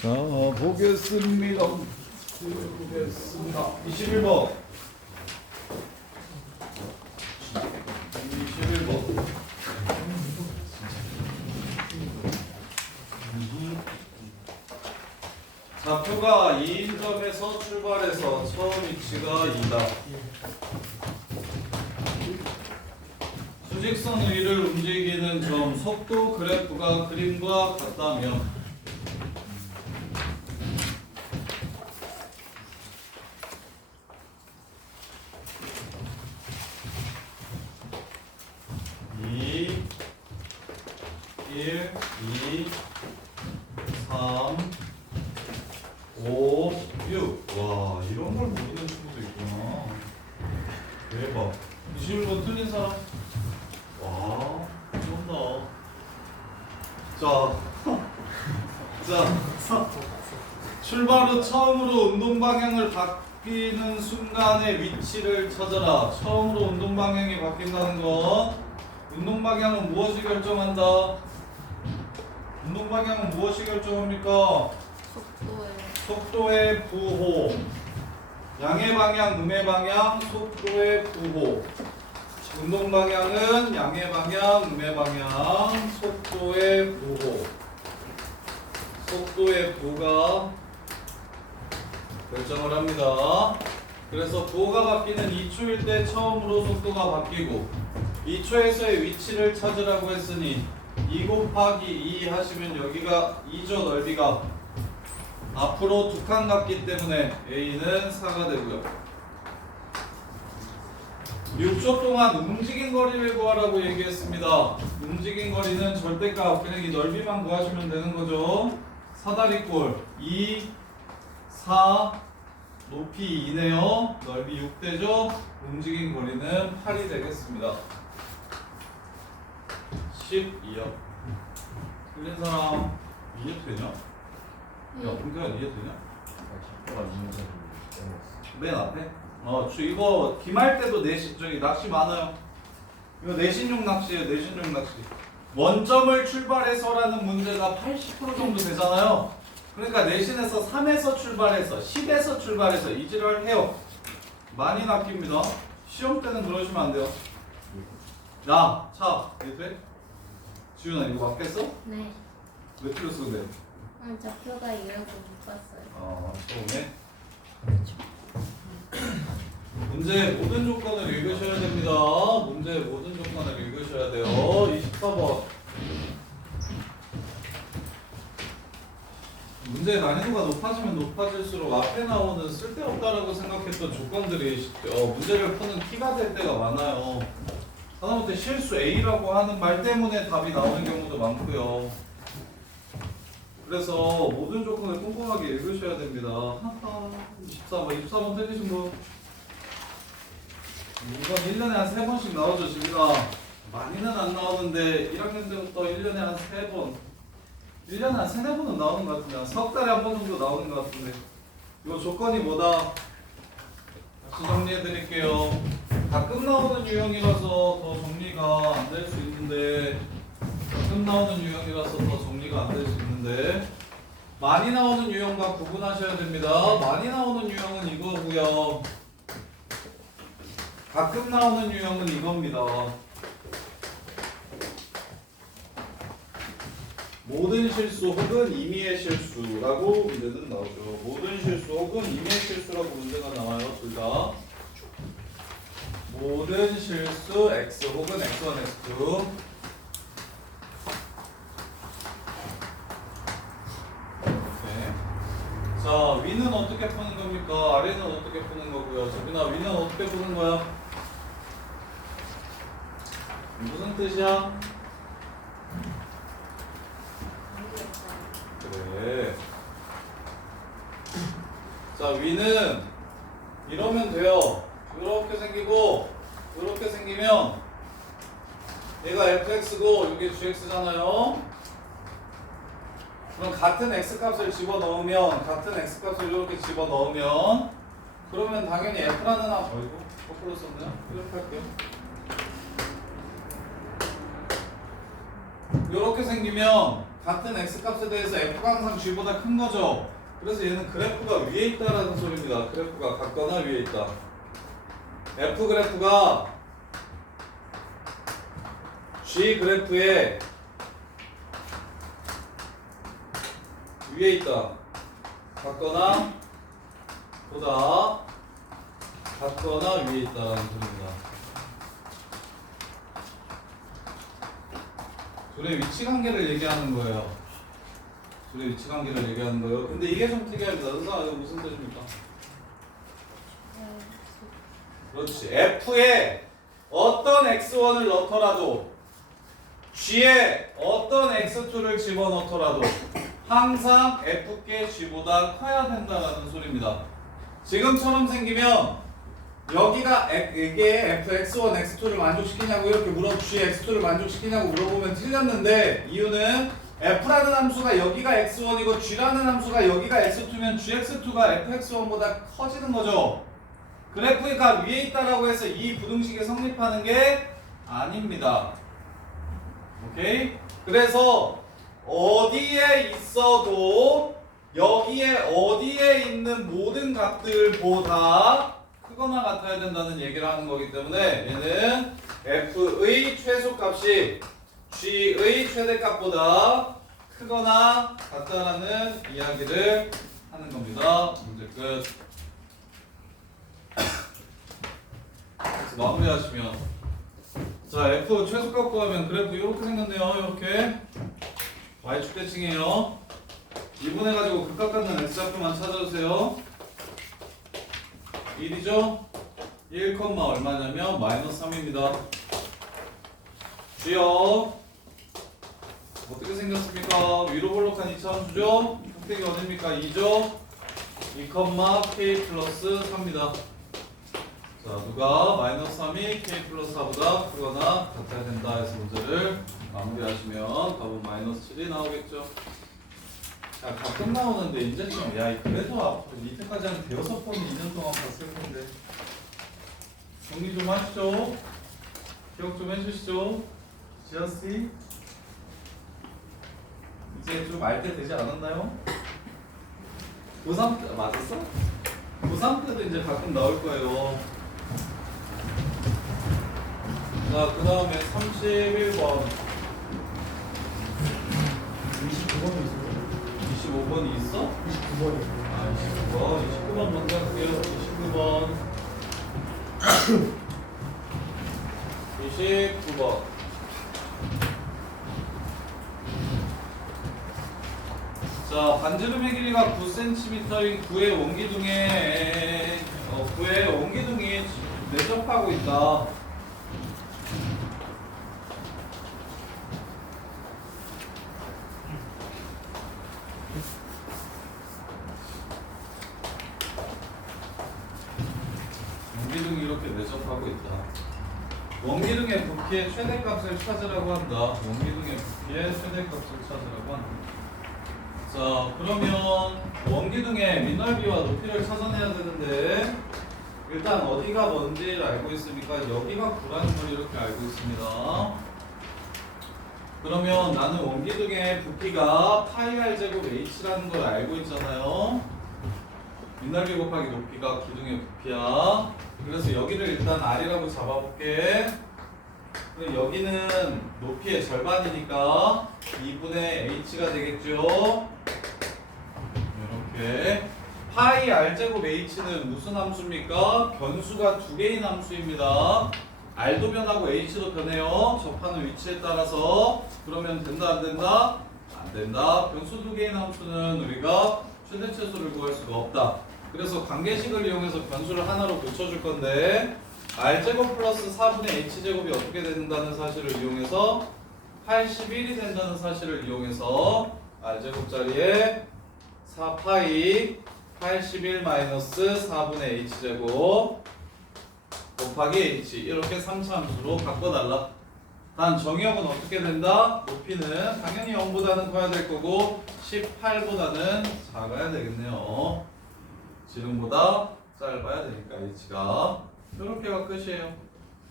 자, 보겠습니다. 21번. 21번. 좌표가 2인 점에서 출발해서 처음 위치가 2다. 수직선 위를 움직이는 점 속도 그래프가 그림과 같다면 이 1, 2, 3, 5, 6. 와, 이런 걸 모르는 친구도 있구나. 대박. 21번 틀린 사람? 와, 좋다. 자, 출발 후 처음으로 운동 방향을 바뀌는 순간의 위치를 찾아라. 처음으로 운동 방향이 바뀐다는 건 운동 방향은 무엇이 결정한다? 운동 방향은 무엇이 결정합니까? 속도의 부호. 양의 방향, 음의 방향, 속도의 부호. 운동 방향은 양의 방향, 음의 방향, 속도의 부호. 속도의 부호가 결정을 합니다. 그래서 부호가 바뀌는 2초일 때 처음으로 속도가 바뀌고 2초에서의 위치를 찾으라고 했으니 2 곱하기 2 하시면 여기가 2죠. 넓이가 앞으로 두 칸 갔기 때문에 A는 4가 되고요. 6초 동안 움직인 거리를 구하라고 얘기했습니다. 움직인 거리는 절대값, 그냥 이 넓이만 구하시면 되는 거죠. 사다리꼴 2, 4, 높이 2네요. 넓이 6되죠. 움직인 거리는 8이 되겠습니다. 12요. 틀린 사람 이해되냐? 야, 공태현 이해되냐? 맨 앞에? 이거 기말 때도 내신, 저기 낚시 많아요. 이거 내신용 낚시예요, 내신용 낚시. 원점을 출발해서라는 문제가 80% 정도 되잖아요. 그러니까 내신에서 3에서 출발해서 10에서 출발해서 이지를 해요. 많이 낚입니다. 시험 때는 그러시면 안 돼요. 야, 차, 이해돼? 지훈아, 이거 맞겠어? 네. 왜 틀렸어, 근데? 좌표가 이래서 못 봤어요. 처음에 문제 모든 조건을 읽으셔야 됩니다. 문제 모든 조건을 읽으셔야 돼요. 24번 문제 난이도가 높아지면 높아질수록 앞에 나오는 쓸데없다라고 생각했던 조건들이 문제를 푸는 키가 될 때가 많아요. 하다못해 실수 A라고 하는 말 때문에 답이 나오는 경우도 많고요. 그래서 모든 조건을 꼼꼼하게 읽으셔야 됩니다. 24번 틀리신 분? 이건 1년에 한 3번씩 나오죠, 지금아. 많이는 안 나오는데 1학년 때부터 1년에 한 3번 1년에 한 3, 4번은 나오는 것 같은데 석 달에 한 번 정도 나오는 것 같은데 이 조건이 뭐다? 다시 정리해 드릴게요. 가끔 나오는 유형이라서 더 정리가 안 될 수 있는데 가끔 나오는 유형이라서 더 정리가 안 될 수 있는데 많이 나오는 유형과 구분하셔야 됩니다. 많이 나오는 유형은 이거고요. 가끔 나오는 유형은 이겁니다. 모든 실수 혹은 임의의 실수라고 문제는 나오죠. 모든 실수 혹은 임의의 실수라고 문제가 나와요. 둘 다. 모든 실수 X 혹은 X1, X2. 자, 위는 어떻게 푸는 겁니까? 아래는 어떻게 푸는 거고요? 재빈아, 위는 어떻게 푸는 거야? 무슨 뜻이야? 그래. 자, 위는 이러면 돼요. 이렇게 생기고 이렇게 생기면 얘가 fx고 이게 gx잖아요. 그럼 같은 x값을 집어넣으면 이렇게 집어넣으면 그러면 당연히 f라는 어이구 거꾸로 썼네요. 이렇게 할게요. 이렇게 생기면 같은 x값에 대해서 f가 항상 g보다 큰 거죠. 그래서 얘는 그래프가 위에 있다라는 소리입니다. 그래프가 같거나 위에 있다. f 그래프가 g 그래프에 위에 있다. 같거나 보다 같거나 위에 있다라는 소리입니다. 둘의 위치 관계를 얘기하는 거예요. 둘의 위치 관계를 얘기하는 거예요. 근데 이게 좀 특이합니다. 은상아, 이거 무슨 뜻입니까? 그렇지. F에 어떤 x1을 넣더라도 G에 어떤 x2를 집어넣더라도 항상 F께 G보다 커야 된다는 소리입니다. 지금처럼 생기면 여기가 이게 fx1, x2를 만족시키냐고 이렇게 gx2를 만족시키냐고 물어보면 틀렸는데 이유는 f라는 함수가 여기가 x1이고 g라는 함수가 여기가 x2면 gx2가 fx1보다 커지는 거죠. 그래프가 위에 있다라고 해서 이 부등식이 성립하는 게 아닙니다. 오케이? 그래서 어디에 있어도 여기에 어디에 있는 모든 값들보다 크거나 같아야 된다는 얘기를 하는 거기 때문에 얘는 f의 최소값이 g의 최대값보다 크거나 같다라는 이야기를 하는 겁니다. 문제 끝. 그래서 마무리하시면 자 f 최소값 구하면 그래프 이렇게 생겼네요. 이렇게 y축 대칭이에요. 이분해가지고 극값 갖는 x좌표만 찾아주세요. 1이죠? 1, 얼마냐면 마이너스 3입니다. G요. 어떻게 생겼습니까? 위로 볼록한 2차함수죠? 폭택이 어딥니까? 2죠? 2, K 플러스 4입니다. 자, 누가 마이너스 3이 K 플러스 4보다 크거나 같아야 된다 해서 문제를 마무리하시면 답은 마이너스 7이 나오겠죠? 야, 가끔 나오는데 이제 좀, 야, 그래도 앞으로 이때까지 한 대여섯 번이 2년 동안 봤을 텐데. 정리 좀 하시죠. 기억 좀 해주시죠. 지아씨. 이제 좀 알 때 되지 않았나요? 고3 때, 맞았어? 고3 때도 이제 가끔 나올 거예요. 자, 그 다음에 31번. 29번이 있어요. 25번이 있어? 29번이. 아, 29번. 29번 먼저 할게요. 29번. 29번. 자, 반지름의 길이가 9cm인 9의 원기둥에 9의 원기둥이 내접하고 있다. 원기둥이 이렇게 내접하고 있다. 원기둥의 부피의 최대값을 찾으라고 한다. 원기둥의 부피의 최대값을 찾으라고 한다. 자, 그러면 원기둥의 민넓이와 높이를 찾아내야 되는데 일단 어디가 뭔지를 알고 있으니까 여기가 9라는 걸 이렇게 알고 있습니다. 그러면 나는 원기둥의 부피가 파이 r 제곱 h라는 걸 알고 있잖아요. 민넓이 곱하기 높이가 기둥의 부피야. 그래서 여기를 일단 r이라고 잡아볼게. 그럼 여기는 높이의 절반이니까 2분의 h가 되겠죠. 이렇게 파이 r제곱 h는 무슨 함수입니까? 변수가 두 개인 함수입니다. r도 변하고 h도 변해요. 접하는 위치에 따라서. 그러면 된다 안 된다? 안 된다. 변수 두 개인 함수는 우리가 최대 최소를 구할 수가 없다. 그래서 관계식을 이용해서 변수를 하나로 고쳐줄 건데 r제곱 플러스 4분의 h제곱이 어떻게 된다는 사실을 이용해서 81이 된다는 사실을 이용해서 r제곱 자리에 4파이 81 마이너스 4분의 h제곱 곱하기 h 이렇게 3차 함수로 바꿔달라. 단 정의역은 어떻게 된다? 높이는 당연히 0보다는 커야 될 거고 18보다는 작아야 되겠네요. 지름보다 짧아야 되니까 h가 이렇게가 끝이에요.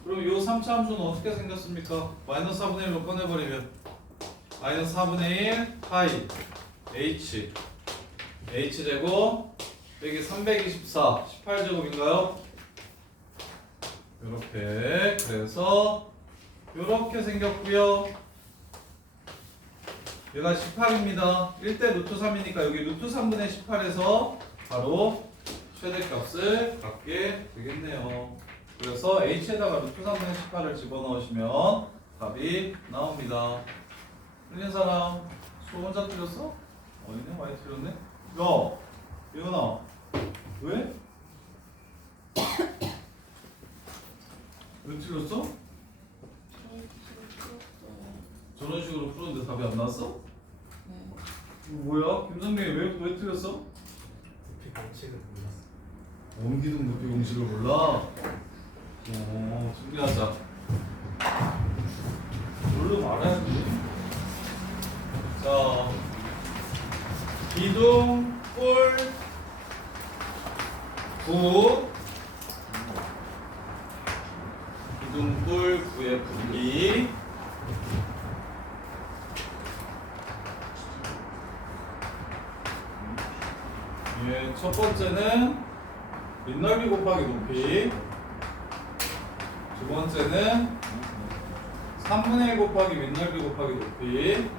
그럼 이 3차 함수는 어떻게 생겼습니까? 마이너스 4분의 1로 꺼내버리면 마이너스 4분의 1 파이 h h제곱 빼기 324 18제곱인가요? 이렇게 그래서 이렇게 생겼고요. 얘가 18입니다. 1대 루트 3이니까 여기 루트 3분의 18에서 바로 최대값을 갖게 되겠네요. 그래서 h에다가 루트 3분의 18을 집어넣으시면 답이 나옵니다. 틀린 사람 수 혼자 틀렸어? 어디네? 많이 틀렸네? 야! 예은아 왜? 왜 틀렸어? 저런 식으로 푸는데 답이 안 나왔어? 이거 뭐야? 김선명이 왜 틀렸어? 부피 공식을 몰랐어. 원기둥 부피 공식을 몰라? 준비하자. 뭘로 말해야지? 자, 기둥 뿔 9 기둥 뿔 9의 부피 예, 첫 번째는 밑넓이 곱하기 높이, 두 번째는 3분의 1 곱하기 밑넓이 곱하기 높이,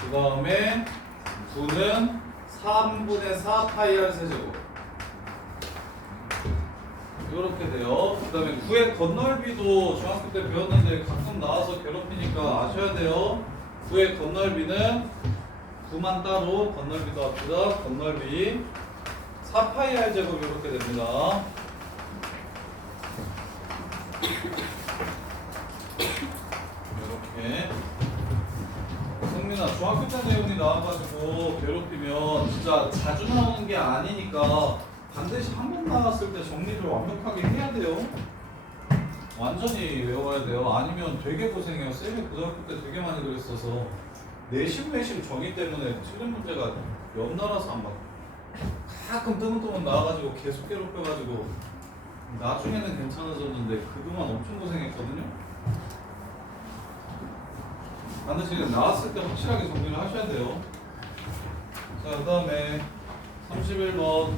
그 다음에 9는 3분의 4 파이 r 세제곱 이렇게 돼요. 그 다음에 9의 건널비도 중학교 때 배웠는데 가끔 나와서 괴롭히니까 아셔야 돼요. 9의 건널비는 9만 따로 건널비도 합시다. 건널비 4파이 r 제곱 이렇게 됩니다. 이렇게. 성민아, 중학교 때 내용이 나와가지고 괴롭히면 진짜 자주 나오는 게 아니니까 반드시 한 번 나왔을 때 정리를 완벽하게 해야 돼요. 완전히 외워야 돼요. 아니면 되게 고생해요. 쌤이 고등학교 때 되게 많이 그랬어서 내심 정의 때문에 틀린 문제가 연달아서 안 받고 가끔 뜨문뜨문 나와가지고 계속 괴롭혀가지고 나중에는 괜찮아졌는데 그동안 엄청 고생했거든요. 반드시 나왔을 때 확실하게 정리를 하셔야 돼요. 자, 그 다음에 31번.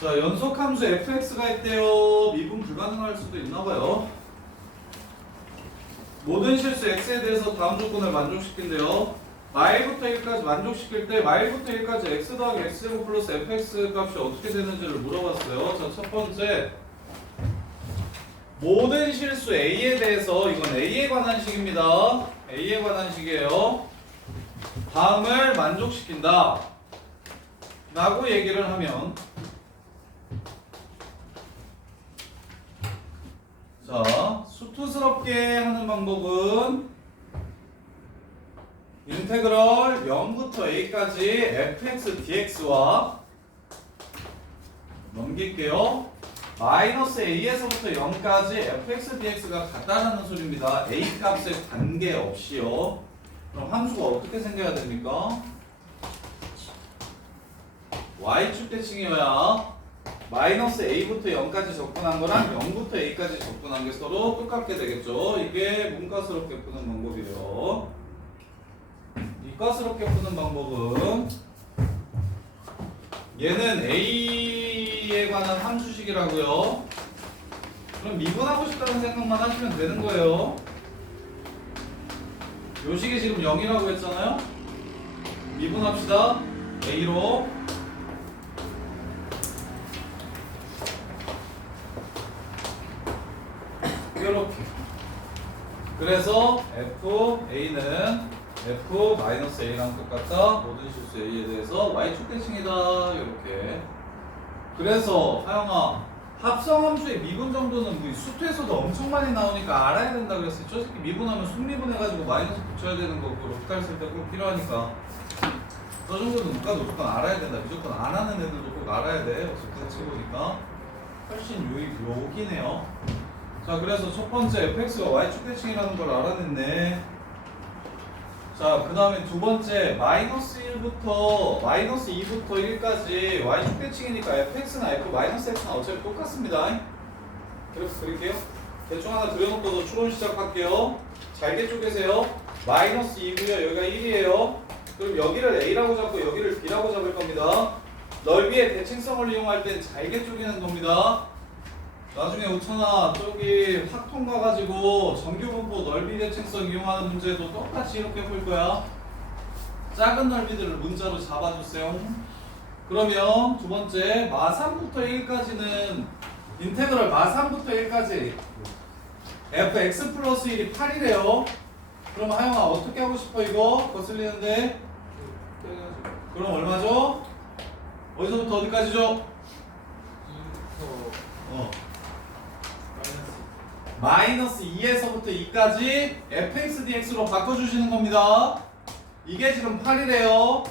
자, 연속함수 fx가 있대요. 미분 불가능할 수도 있나봐요. 모든 실수 x에 대해서 다음 조건을 만족시킨대요. 마일부터 1까지 만족시킬 때 마일부터 1까지 x 더하기 x제곱 플러스 fx 값이 어떻게 되는지를 물어봤어요. 자, 첫 번째 모든 실수 a에 대해서, 이건 a에 관한 식입니다. a에 관한 식이에요. 다음을 만족시킨다 라고 얘기를 하면, 자, 수투스럽게 하는 방법은 인테그럴 0부터 a까지 fx dx와 넘길게요. 마이너스 a에서부터 0까지 fx dx가 같다라는 소리입니다. a 값에 관계없이요. 그럼 함수가 어떻게 생겨야 됩니까? y축 대칭이어야 마이너스 a부터 0까지 접근한 거랑 0부터 a까지 접근한 게 서로 똑같게 되겠죠. 이게 문과스럽게 푸는 방법이에요. 이과스럽게 푸는 방법은 얘는 a에 관한 함수식이라고요. 그럼 미분하고 싶다는 생각만 하시면 되는 거예요. 요 식이 지금 0이라고 했잖아요. 미분합시다. a로 이렇게. 그래서 fa는 f-a랑 똑같다. 모든 실수 a에 대해서 y축 대칭이다. 이렇게. 그래서 하영아, 합성함수의 미분 정도는 뭐 수투에서도 엄청 많이 나오니까 알아야 된다 그랬어요. 저 새끼 미분하면 숙미분해가지고 마이너스 붙여야 되는 거고 록탈 쓸 때 꼭 필요하니까 저 정도는 문과도 무조건 알아야 된다. 무조건 안 하는 애들도 꼭 알아야 돼. 어차피 치고니까 훨씬 요기네요. 자, 그래서 첫 번째 fx가 y축 대칭이라는 걸 알아냈네. 자, 그 다음에 두 번째 마이너스 2부터 1까지 y축 대칭이니까 fx나 f-x는 어차피 똑같습니다. 그래프 그릴게요. 대충 하나 그려놓고도 추론 시작할게요. 잘게 쪼개세요. 마이너스 2고요. 여기가 1이에요. 그럼 여기를 a라고 잡고 여기를 b라고 잡을 겁니다. 넓이의 대칭성을 이용할 땐 잘게 쪼개는 겁니다. 나중에 우천아 저기 확통 가가지고 정규분포 넓이 대칭성 이용하는 문제도 똑같이 이렇게 풀 거야. 작은 넓이들을 문자로 잡아주세요. 그러면 두 번째 마3부터 1까지는 인테그럴 마3부터 1까지 fx 플러스 1이 8이래요. 그럼 하영아 어떻게 하고 싶어 이거? 거슬리는데 그럼 얼마죠? 어디서부터 어디까지죠? 2부터 마이너스 2에서부터 2까지 fx dx로 바꿔주시는 겁니다. 이게 지금 8이래요.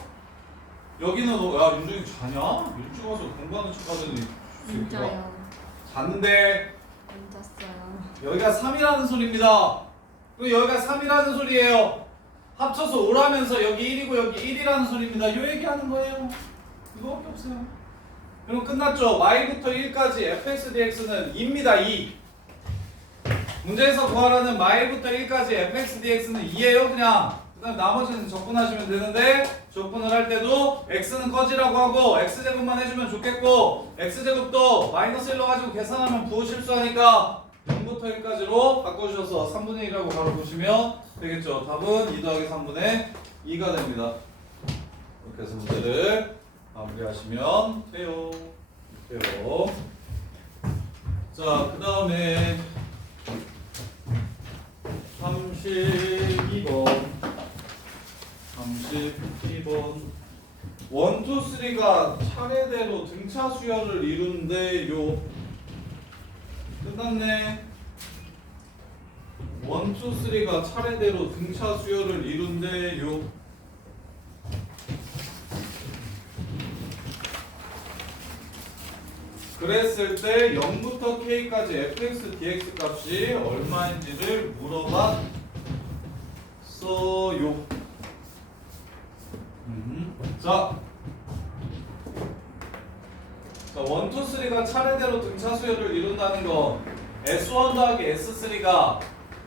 여기는 야 윤중이 자냐? 일찍 와서 공부하는 척 하더니 진짜요. 잤는데 안 잤어요. 여기가 3이라는 소리입니다. 그리고 여기가 3이라는 소리예요. 합쳐서 5라면서 여기 1이고 여기 1이라는 소리입니다. 이 얘기하는 거예요. 이거밖에 없어요. 그럼 끝났죠? y부터 1까지 fx dx는 2입니다. 2. 문제에서 구하라는 마일부터 1까지 fx dx는 2예요 그냥. 그 다음 나머지는 적분하시면 되는데 적분을 할 때도 x는 꺼지라고 하고 x제곱만 해주면 좋겠고 x제곱도 마이너스 1로 가지고 계산하면 부호 실수하니까 0부터 1까지로 바꿔주셔서 3분의 1이라고 바로 보시면 되겠죠. 답은 2 더하기 3분의 2가 됩니다. 이렇게 해서 문제를 마무리하시면 돼요. 자, 그 다음에 32번 1, 2, 3가 차례대로 등차 수열을 이룬대요. 끝났네. 1, 2, 3가 차례대로 등차 수열을 이룬대요. 그랬을 때 0부터 k까지 fx, dx 값이 얼마인지를 물어봤어요. 자, 1, 2, 3가 차례대로 등차 수열을 이룬다는 거 S1 더하기 S3가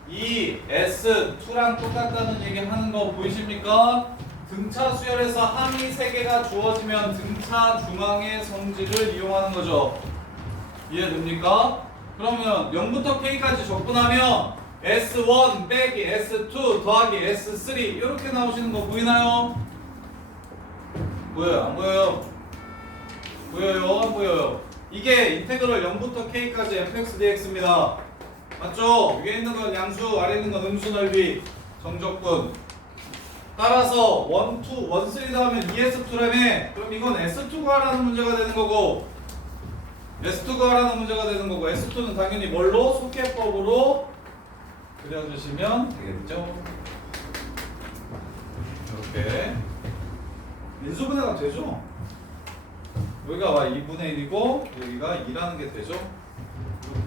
이 S2랑 똑같다는 얘기 하는 거 보이십니까? 등차 수열에서 항이 3개가 주어지면 등차 중앙의 성질을 이용하는 거죠. 이해됩니까? 그러면 0부터 K까지 적분하면 S1 빼기 S2 더하기 S3 이렇게 나오시는 거 보이나요? 보여요? 안 보여요? 보여요? 안 보여요? 이게 인테그럴 0부터 K까지 fx dx입니다. 맞죠? 위에 있는 건 양수, 아래 있는 건 음수 넓이, 정적분. 따라서 1, 2, 1, 3 하면 2S2라며. 그럼 이건 S2 구하라는 문제가 되는 거고 S2 구하라는 문제가 되는 거고 S2는 당연히 뭘로? 속해법으로 그려주시면 되겠죠. 이렇게 인수분해가 되죠. 여기가 2분의 1이고 여기가 2라는 게 되죠.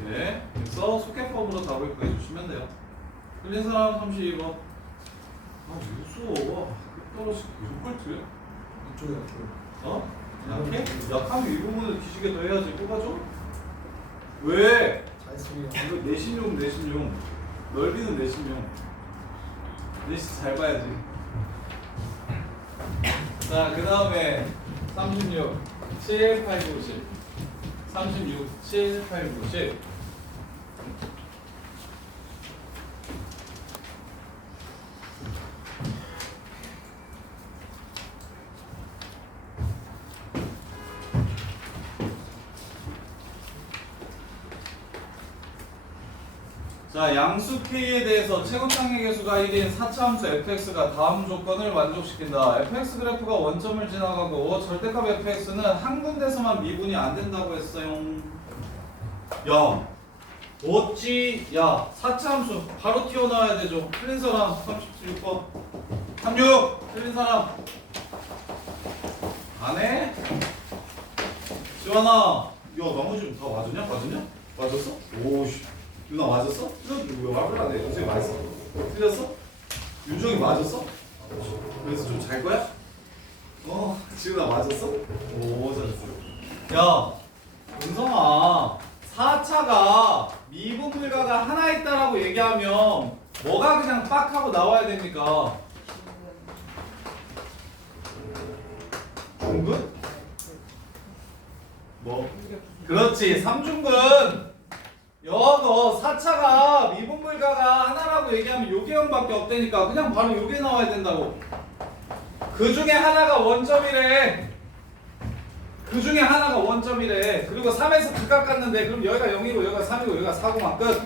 이렇게 그래서 속해법으로 답을 구해주시면 돼요. 틀린 사람 32번. 아, 무서워. 떨어지고 이걸 틀려? 이쪽에 앞으로. 어? 약해? 약하면 이 부분을 뒤지게 더 해야지. 뽑아줘? 왜? 잘했습니다. 이거 내신용 내신용. 넓이는 내신용. 내신 잘 봐야지. 자, 그 다음에 36, 7, 8, 9, 10. 36, 7, 8, 9, 10. 자, 양수 K에 대해서 최고창의 개수가 1인 4차함수 fx가 다음 조건을 만족시킨다. fx 그래프가 원점을 지나가고 절대값 fx는 한 군데서만 미분이 안 된다고 했어요. 야, 어찌? 야, 4차함수 바로 튀어나와야 되죠. 틀린 사람 36번. 36! 틀린 사람 안 해? 지원아, 야, 나머지 다 맞았냐? 맞았냐? 맞았어? 오씨. 누나 맞았어? 왜 말을 안 해? 선생님 맞았어? 틀렸어? 윤정이 맞았어? 그래서 좀 잘 거야? 지훈아 맞았어? 오 잘했어. 야 은성아 4차가 미분물가가 하나 있다라고 얘기하면 뭐가 그냥 빡 하고 나와야 됩니까? 중근? 뭐? 그렇지 3중근. 너 4차가 미분물가가 하나라고 얘기하면 요계형밖에 없다니까 그냥 바로 요게 나와야 된다고. 그 중에 하나가 원점이래. 그 중에 하나가 원점이래. 그리고 3에서 극각 갔는데 그럼 여기가 0이고 여기가 3이고 여기가 4고만 끝.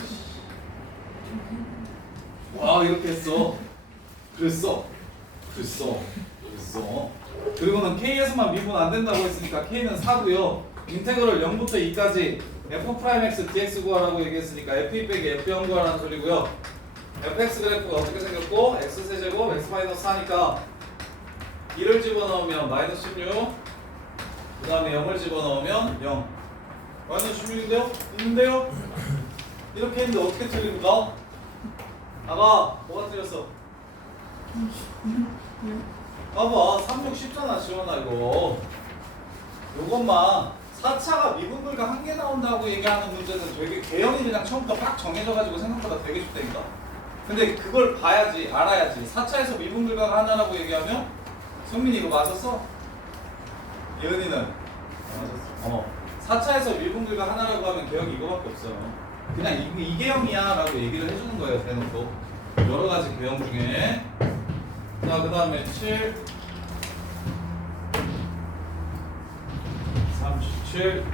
와 이렇게 했어. 그랬어. 그리고는 K에서만 미분 안 된다고 했으니까 K는 4고요. 인테그럴 0부터 2까지 F'X dx 구하라고 얘기했으니까 F2 빼기 F0 구하라는 소리고요. fx 그래프가 어떻게 생겼고 x세제곱 x 마이너스 4니까 2를 집어넣으면 마이너스 16, 그 다음에 0을 집어넣으면 0. 마이너스 16인데요? 있는데요? 이렇게 했는데 어떻게 틀립니까? 아가 뭐가 틀렸어? 봐봐 36 쉽잖아 지원아 이거. 요것만 4차가 미분물가 한 개 나온다고 얘기하는 문제는 되게 개형이 그냥 처음부터 빡 정해져가지고 생각보다 되게 쉽다니까. 근데 그걸 봐야지 알아야지. 4차에서 미분물가가 하나라고 얘기하면 성민이 이거 맞았어? 예은이는? 맞았어. 4차에서 미분물가 하나라고 하면 개형이 이거밖에 없어요. 그냥 이 개형이야 라고 얘기를 해주는 거예요 대놓고. 여러 가지 개형 중에. 자 그 다음에 7 37.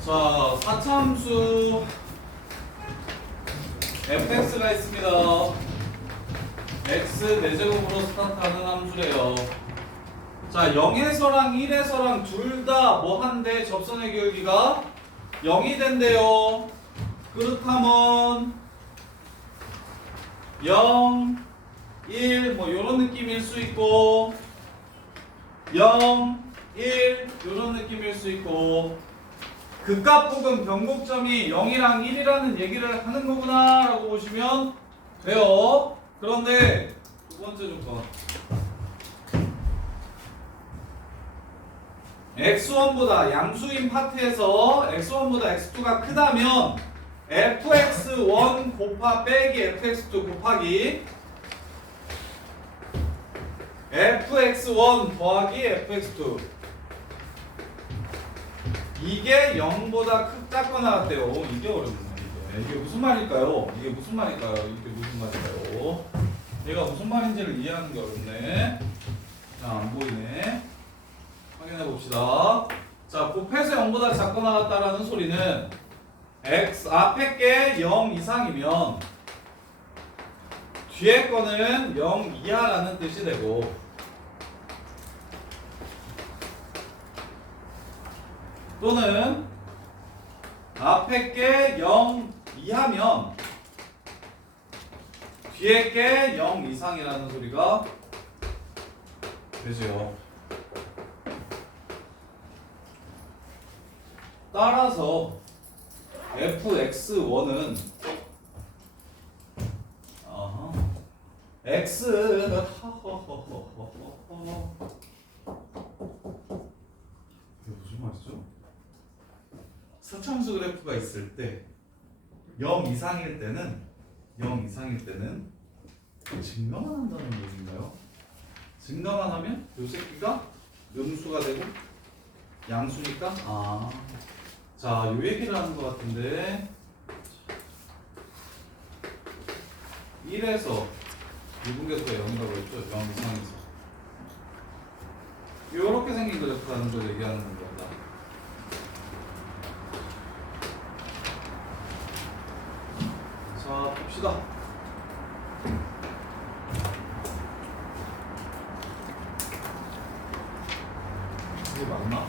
자 4차함수 fx가 있습니다. x 4제곱으로 스타트하는 함수래요. 자 0에서랑 1에서랑 둘 다 뭐 한데 접선의 기울기가 0이 된대요. 그렇다면 0, 1 뭐 요런 느낌일 수 있고 0, 1 요런 느낌일 수 있고 극값 혹은 변곡점이 0이랑 1이라는 얘기를 하는 거구나 라고 보시면 돼요. 그런데 두 번째 조건 x1보다 양수인 파트에서 x1보다 x2가 크다면 fx1 곱하 빼기 fx2 곱하기 fx1 더하기 fx2 이게 0보다 작거 나왔대요. 이게 어렵네. 이게 무슨 말일까요? 이게 무슨 말일까요? 얘가 무슨 말인지를 이해하는 게 어렵네. 자, 안 보이네. 확인해 봅시다. 자, 곱해서 0보다 작거 나왔다라는 소리는 x 앞에 게 0 이상이면 뒤에 거는 0 이하라는 뜻이 되고 또는 앞에 게 0 이하면 뒤에 게 0 이상이라는 소리가 되죠. 따라서 fx1은 x가 이게 무슨 말이죠? 사차함수 그래프가 있을 때 0 이상일 때는 증가만 한다는 얘기인가요? 증가만 하면 요 새끼가 음수가 되고 양수니까 자, 요 얘기를 하는 것 같은데 1에서 미분계수가 0이라고 했죠? 0 이상에서 요렇게 생긴 그래프라는 걸 얘기하는 겁니다. 자, 봅시다. 이게 맞나?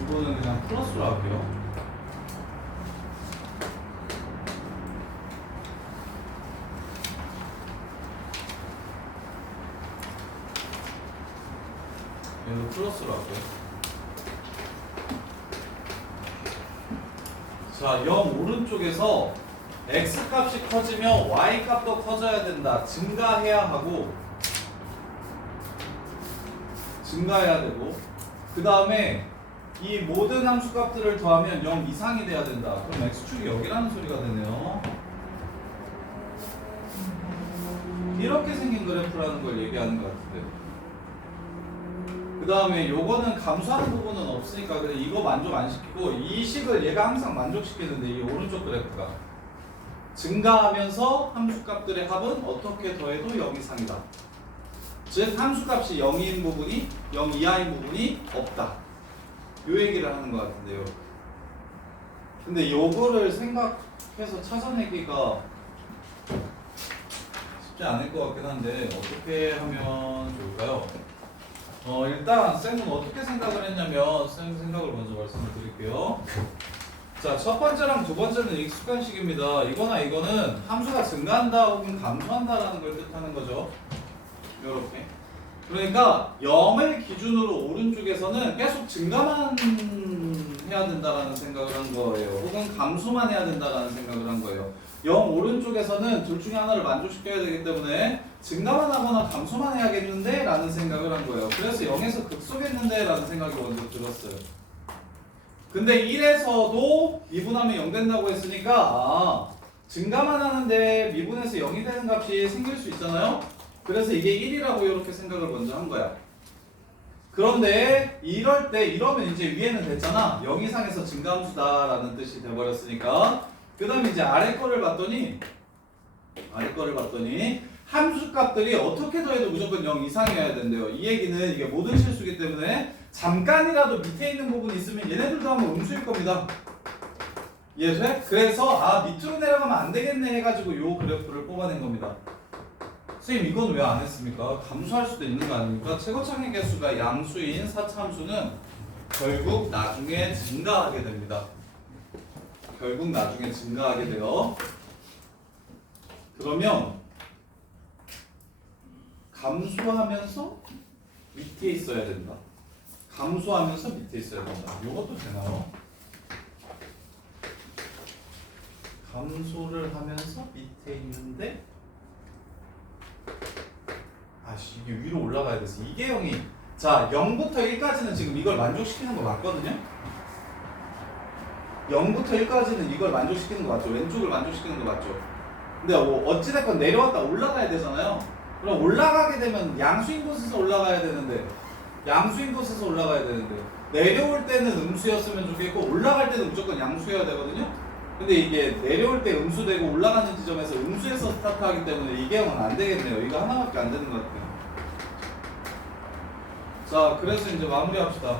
이거는 그냥 플러스로 할게요. 얘도 플러스로 할게요. 자, 0 오른쪽에서 x 값이 커지면 y 값도 커져야 된다. 증가해야 하고 증가해야 되고 그 다음에 이 모든 함수 값들을 더하면 0 이상이 돼야 된다. 그럼 x축이 여기라는 소리가 되네요. 이렇게 생긴 그래프라는 걸 얘기하는 것 같은데 그 다음에 요거는 감소하는 부분은 없으니까 그냥 이거 만족 안 시키고 이 식을 얘가 항상 만족시키는데 이 오른쪽 그래프가 증가하면서 함수값들의 합은 어떻게 더해도 0 이상이다. 즉 함수값이 0인 부분이 0 이하인 부분이 없다. 요 얘기를 하는 것 같은데요. 근데 요거를 생각해서 찾아내기가 쉽지 않을 것 같긴 한데 어떻게 하면 좋을까요? 일단 쌤은 어떻게 생각을 했냐면 쌤 생각을 먼저 말씀을 드릴게요. 자, 첫 번째랑 두 번째는 익숙한 식입니다. 이거나 이거는 함수가 증가한다 혹은 감소한다라는 걸 뜻하는 거죠. 요렇게. 그러니까 0을 기준으로 오른쪽에서는 계속 증가만 해야 된다라는 생각을 한 거예요. 혹은 감소만 해야 된다라는 생각을 한 거예요. 0 오른쪽에서는 둘 중에 하나를 만족시켜야 되기 때문에 증가만 하거나 감소만 해야겠는데 라는 생각을 한 거예요. 그래서 0에서 극소겠는데 라는 생각이 먼저 들었어요. 근데 1에서도 미분하면 0 된다고 했으니까 증가만 하는데 미분해서 0이 되는 값이 생길 수 있잖아요. 그래서 이게 1이라고 이렇게 생각을 먼저 한 거야. 그런데 이러면 이제 위에는 됐잖아. 0 이상에서 증가함수다라는 뜻이 돼버렸으니까 그 다음에 이제 아래 거를 봤더니 함수 값들이 어떻게 더해도 무조건 0 이상이어야 된대요. 이 얘기는 이게 모든 실수기 때문에 잠깐이라도 밑에 있는 부분이 있으면 얘네들도 한번 음수일 겁니다. 이해돼? 그래서 밑으로 내려가면 안 되겠네 해가지고 요 그래프를 뽑아낸 겁니다. 선생님 이건 왜 안 했습니까? 감소할 수도 있는 거 아닙니까? 최고창의 개수가 양수인 사차함수는 결국 나중에 증가하게 됩니다. 결국 나중에 증가하게 돼요. 그러면 감소하면서 밑에 있어야 된다. 감소하면서 밑에 있어야 된다. 이것도 되나요? 감소를 하면서 밑에 있는데 이게 위로 올라가야 돼서 이게 0이 자 0부터 1까지는 지금 이걸 만족시키는 거 맞거든요? 0부터 1까지는 이걸 만족시키는 거 맞죠? 왼쪽을 만족시키는 거 맞죠? 근데 어찌됐건 내려왔다 올라가야 되잖아요. 그럼 올라가게 되면 양수인 곳에서 올라가야 되는데 내려올 때는 음수였으면 좋겠고 올라갈 때는 무조건 양수여야 되거든요. 근데 이게 내려올 때 음수되고 올라가는 지점에서 음수에서 스타트하기 때문에 이게 0은 안 되겠네요. 이거 하나밖에 안 되는 것 같아요. 자, 그래서 이제 마무리합시다.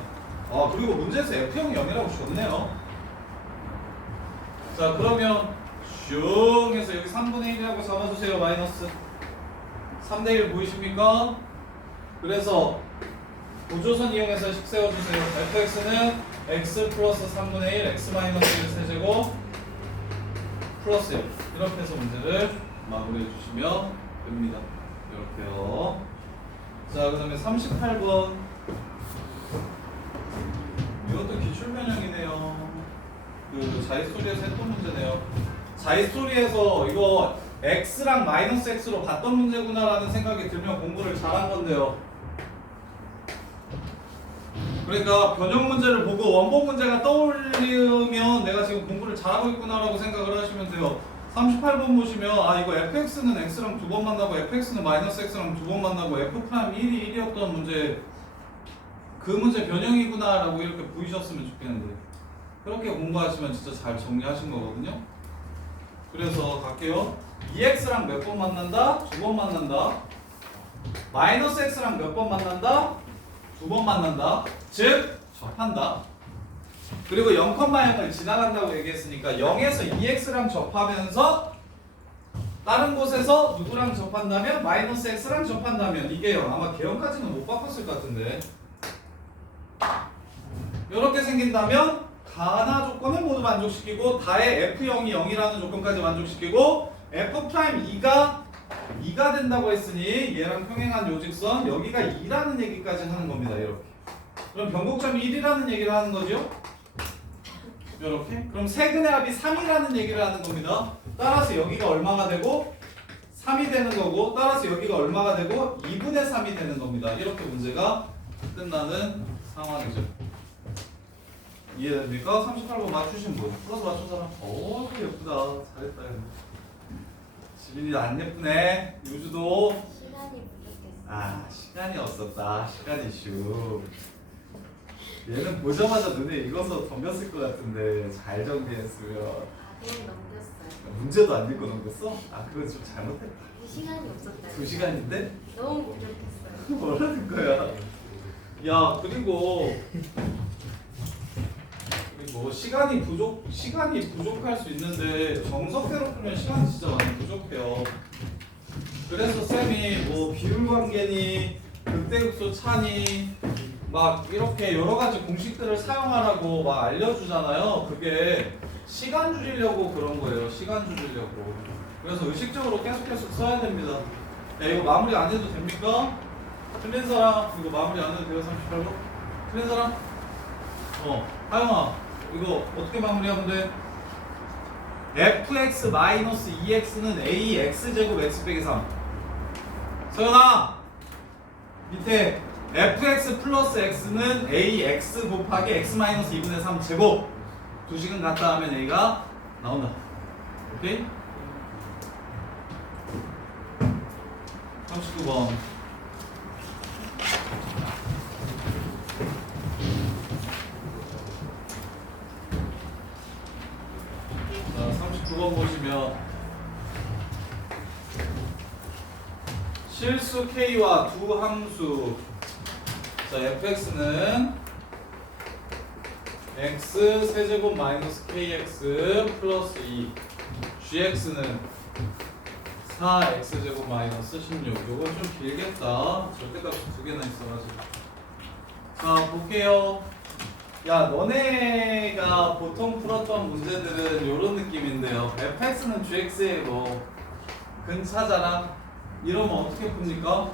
그리고 문제에서 F형이 0이라고 줬네요. 자, 그러면 슝 해서 여기 3분의 1이라고 잡아주세요. 마이너스 3대1 보이십니까? 그래서 보조선 이용해서 식 세워주세요. fx는 x 플러스 3분의 1 x 마이너스 1 세제곱 플러스 1 이렇게 해서 문제를 마무리해 주시면 됩니다. 이렇게요. 자, 그 다음에 38번 이것도 기출변형이네요. 그 자릿소리에서 했던 문제네요. 자릿소리에서 이거 x랑 마이너스 x로 봤던 문제구나 라는 생각이 들면 공부를 잘한 건데요. 그러니까 변형 문제를 보고 원본 문제가 떠올리면 내가 지금 공부를 잘하고 있구나 라고 생각을 하시면 돼요. 38번 보시면 이거 fx는 x랑 두 번 만나고 fx는 마이너스 x랑 두 번 만나고 f'1이 1이었던 문제 그 문제 변형이구나 라고 이렇게 보이셨으면 좋겠는데 그렇게 공부하시면 진짜 잘 정리하신 거거든요. 그래서 갈게요. 2x랑 몇 번 만난다? 두 번 만난다. 마이너스 x랑 몇 번 만난다? 두 번 만난다. 즉 접한다. 그리고 0,0을 지나간다고 얘기했으니까 0에서 2x랑 접하면서 다른 곳에서 누구랑 접한다면 마이너스 x랑 접한다면 이게 0. 아마 개형까지는 못 바꿨을 것 같은데 이렇게 생긴다면 가나 조건을 모두 만족시키고 다의 f0이 0이라는 조건까지 만족시키고 f'2가 2가 된다고 했으니 얘랑 평행한 요직선 여기가 2라는 얘기까지 하는 겁니다. 이렇게. 그럼 변곡점이 1이라는 얘기를 하는 거죠. 이렇게. 그럼 세근의 합이 3이라는 얘기를 하는 겁니다. 따라서 여기가 얼마가 되고 3이 되는 거고 따라서 여기가 얼마가 되고 2분의 3이 되는 겁니다. 이렇게 문제가 끝나는 상황이죠. 이해됩니까? 38번 맞추신 분 플러스 맞춘 사람 오 예쁘다 잘했다. 지민이 안 예쁘네. 유주도 시간이 부족했어요. 아 시간이 없었다. 시간 이슈. 얘는 보자마자 눈에 익어서 덤볐을 것 같은데 잘 정리했으면. 네, 넘겼어요. 문제도 안 읽고 넘겼어? 아 그건 좀 잘못했다. 시간이 없었다. 2시간인데? 너무 부족했어요. 뭐라는 거야? 야 그리고 시간이 부족할 수 있는데 정석대로 풀면 시간이 진짜 많이 부족해요. 그래서 쌤이 뭐 비율 관계니 극대극소 차니 막 이렇게 여러 가지 공식들을 사용하라고 막 알려주잖아요. 그게 시간 줄이려고 그런 거예요. 시간 줄이려고. 그래서 의식적으로 계속 써야 됩니다. 야, 이거 마무리 안 해도 됩니까? 틀린 사람 이거 마무리 안 해도 돼요? 38번? 틀린 사람? 하영아 이거 어떻게 마무리하면 돼? fx-2x는 ax제곱 x 빼기 3. 서연아 밑에 fx 플러스 x는 ax 곱하기 x-2분의 3 제곱 2시간 갔다 하면 a가 나온다. 오케이? 39번 자 39번 보시면 실수 k와 두 함수 자 fx는 x 세제곱 마이너스 kx 플러스 2 gx는 4x제곱 마이너스 16 요거 좀 길겠다. 절대값이 두 개나 있어가지고 자 볼게요. 야 너네가 보통 풀었던 문제들은 요런 느낌인데요. fx는 gx의 뭐 근차잖아. 이러면 어떻게 풉니까?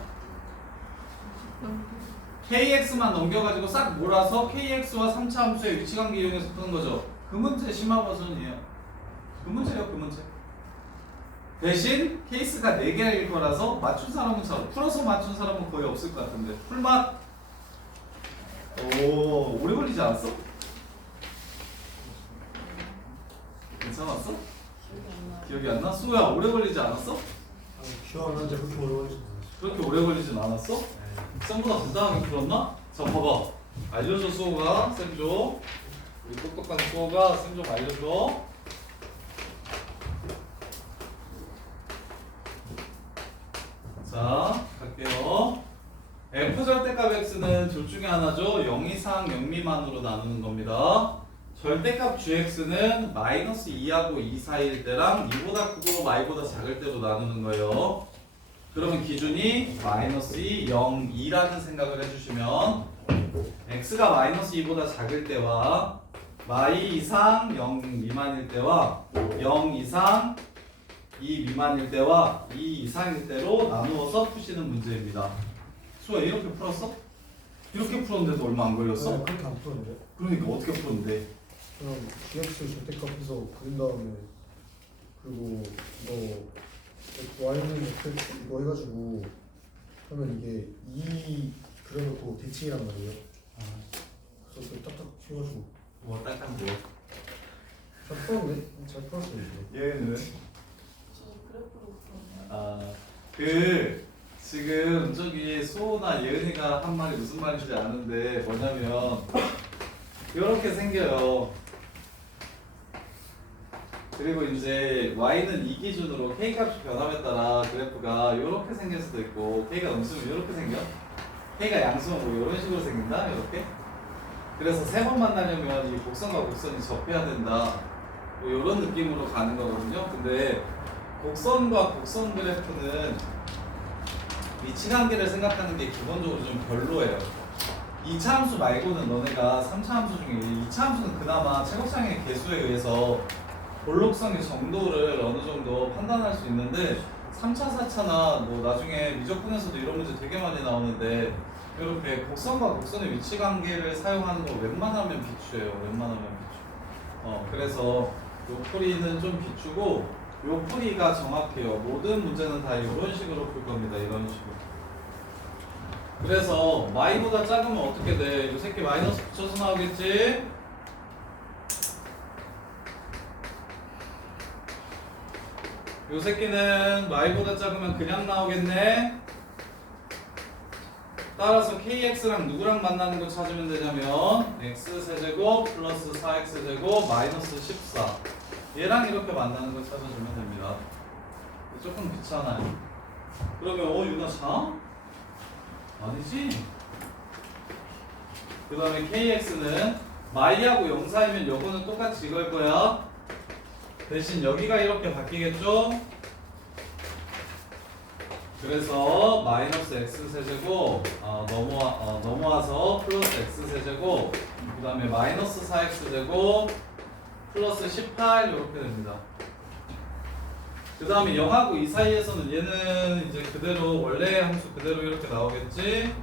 kx만 넘겨가지고 싹 몰아서 kx와 3차 함수의 위치관계 이용해서 푸는 거죠. 그 문제 심화 버전이에요. 그 문제요 그 문제. 대신 케이스가 4개일 거라서 맞춘 사람은 잘 풀어서 맞춘 사람은 거의 없을 것 같은데 풀맛? 오 오래 걸리지 않았어? 괜찮았어? 기억이 안 나? 수호야 오래 걸리지 않았어? 시원한데 그렇게 오래 걸리지 그렇게 오래 걸리진 않았어? 쌤보다 간단하게 풀었나? 자 봐봐 알려줘 수호가 쌤 줘. 우리 똑똑한 수호가 쌤 좀 알려줘. 자 갈게요. F절대값 X는 둘 중에 하나죠. 0 이상 0 미만으로 나누는 겁니다. 절대값 GX는 마이너스 2하고 2 사이일 때랑 2보다 크고 y보다 작을 때로 나누는 거예요. 그러면 기준이 마이너스 2, 0, 2라는 생각을 해주시면 X가 마이너스 2보다 작을 때와 y 이상 0 미만일 때와 0 이상 2 미만일 때와 2 이상일 때로 나누어서 푸시는 문제입니다. 수아 이렇게 풀었어? 이렇게 풀었는데도 얼마 안 걸렸어? 네, 그렇게 안 풀었는데 그러니까 어떻게 풀었는데? 그냥 GX 절대값에서 그린 다음에 그리고 이거 Y는 FX 이거 해가지고 하면 이게 2 그려놓고 대칭이란 말이에요. 그래서 그 딱딱 치워가지고 뭐 딱딱 뭐? 잘 풀었네? 잘 풀었어요 이거. 얘는 그래프로 지금 저기 수호나 예은이가 한 말이 무슨 말인지 아는데 뭐냐면 이렇게 생겨요. 그리고 이제 y는 이 기준으로 k 값이 변함에 따라 그래프가 이렇게 생길 수도 있고 k가 음수면 이렇게 생겨. k가 양수면 뭐 이런 식으로 생긴다 이렇게. 그래서 세 번 만나려면 이 곡선과 곡선이 접해야 된다. 뭐 이런 느낌으로 가는 거거든요. 근데 곡선과 곡선 그래프는 위치관계를 생각하는 게 기본적으로 좀 별로예요. 2차 함수 말고는 너네가 3차 함수 중에 2차 함수는 그나마 최고창의 개수에 의해서 볼록성의 정도를 어느 정도 판단할 수 있는데 3차, 4차나 뭐 나중에 미적분에서도 이런 문제 되게 많이 나오는데 이렇게 곡선과 곡선의 위치관계를 사용하는 거 웬만하면 비추예요. 웬만하면 비추. 그래서 요 풀이는 좀 비추고 요 풀이가 정확해요. 모든 문제는 다 이런 식으로 풀 겁니다. 이런 식으로. 그래서 y보다 작으면 어떻게 돼? 이 새끼 마이너스 붙여서 나오겠지? 이 새끼는 y보다 작으면 그냥 나오겠네? 따라서 kx랑 누구랑 만나는 거 찾으면 되냐면 x세제곱 플러스 4x세곱 마이너스 14 얘랑 이렇게 만나는 거 찾아주면 됩니다. 조금 귀찮아요. 그러면 유나 자? 아니지? 그 다음에 kx는 y하고 0 사이면 요거는 똑같이 이걸 거야. 대신 여기가 이렇게 바뀌겠죠? 그래서 마이너스 x세제곱 넘어와서 플러스 x세제곱 그 다음에 마이너스 4x제곱 플러스 18 이렇게 됩니다. 그 다음에 0하고 2 사이에서는 얘는 이제 그대로 원래 함수 그대로 이렇게 나오겠지.